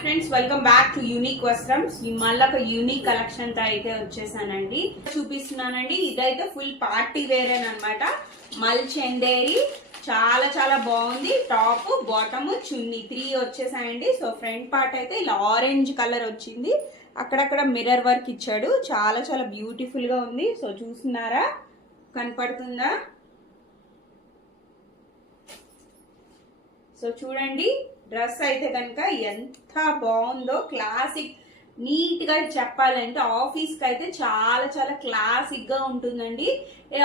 Friends, welcome back to unique Vastrams. మళ్ళీ ఒక unique collection తో అయితే వచ్చేసానండి. చూపిస్తున్నానండి. ఇదైతే ఫుల్ పార్టీ వేర్ అనమాట. మల్ చందేరి చాలా చాలా బాగుంది. టాప్, బాటమ్, చున్నీ 3 వచ్చేసాయండి. సో ఫ్రంట్ పార్ట్ అయితే ఇలా ఆరెంజ్ కలర్ వచ్చింది. అక్కడక్కడ మిర్రర్ వర్క్ ఇచ్చాడు. చాలా చాలా బ్యూటిఫుల్ గా ఉంది. సో చూస్తున్నారా, కనపడుతుందా? సో చూడండి, డ్రెస్ అయితే కనుక ఎంత బాగుందో. క్లాసిక్, నీట్ గా చెప్పాలంటే ఆఫీస్ కి అయితే చాలా చాలా క్లాసిక్ గా ఉంటుందండి.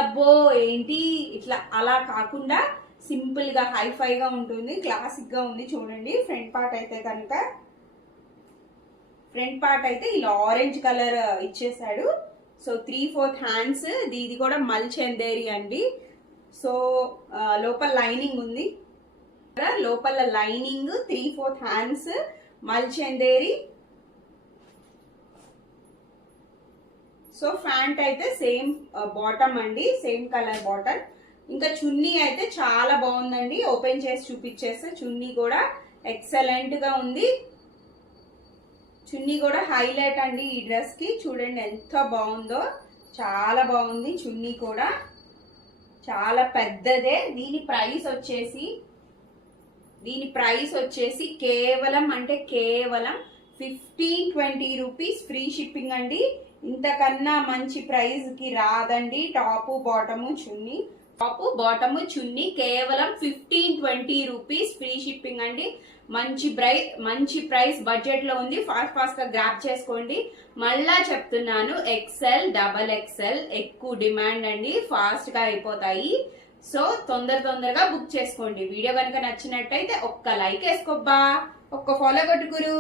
అబ్బో ఏంటి ఇట్లా అలా కాకుండా సింపుల్ గా హైఫై గా ఉంటుంది. క్లాసిక్ గా ఉంది. చూడండి ఫ్రంట్ పార్ట్ అయితే కనుక, ఫ్రంట్ పార్ట్ అయితే ఇలా ఆరెంజ్ కలర్ ఇచ్చేసాడు. So 3/4 hands. ఇది కూడా మల్ చందేరి అండి. సో లోపల లైనింగ్ ఉంది. లోపల లైనింగ్, 3/4 హ్యాండ్స్, మల్ చందేరి. సో ఫ్యాంట్ అయితే సేమ్ బాటమ్ అండి, సేమ్ కలర్ బాటమ్. ఇంకా చున్నీ అయితే చాలా బాగుందండి. ఓపెన్ చేసి చూపించేస్తే చున్నీ కూడా ఎక్సలెంట్ గా ఉంది. చున్నీ కూడా హైలైట్ అండి ఈ డ్రెస్ కి. చూడండి ఎంత బాగుందో, చాలా బాగుంది. చున్నీ కూడా చాలా పెద్దదే. దీని ప్రైస్ వచ్చేసి కేవలం అంటే కేవలం 15-20 రూపీస్ ఫ్రీ షిప్పింగ్ అండి. ఇంతకన్నా మంచి ప్రైస్ కి రాదండి. టాప్, బాటము, చున్నీ, టాప్, బాటము, చున్నీ కేవలం 15-20 రూపీస్ ఫ్రీ షిప్పింగ్ అండి. మంచి ప్రైస్ బడ్జెట్ లో ఉంది. ఫాస్ట్ గా గ్రాప్ చేసుకోండి. మళ్ళా చెప్తున్నాను, XL, XXL ఎక్కువ డిమాండ్ అండి. ఫాస్ట్ గా అయిపోతాయి. సో తొందరగా బుక్ చేసుకోండి. వీడియో కనుక నచ్చినట్టయితే ఒక్క లైక్ వేసుకోబ్బా, ఒక్క ఫాలో కొట్టుకురు.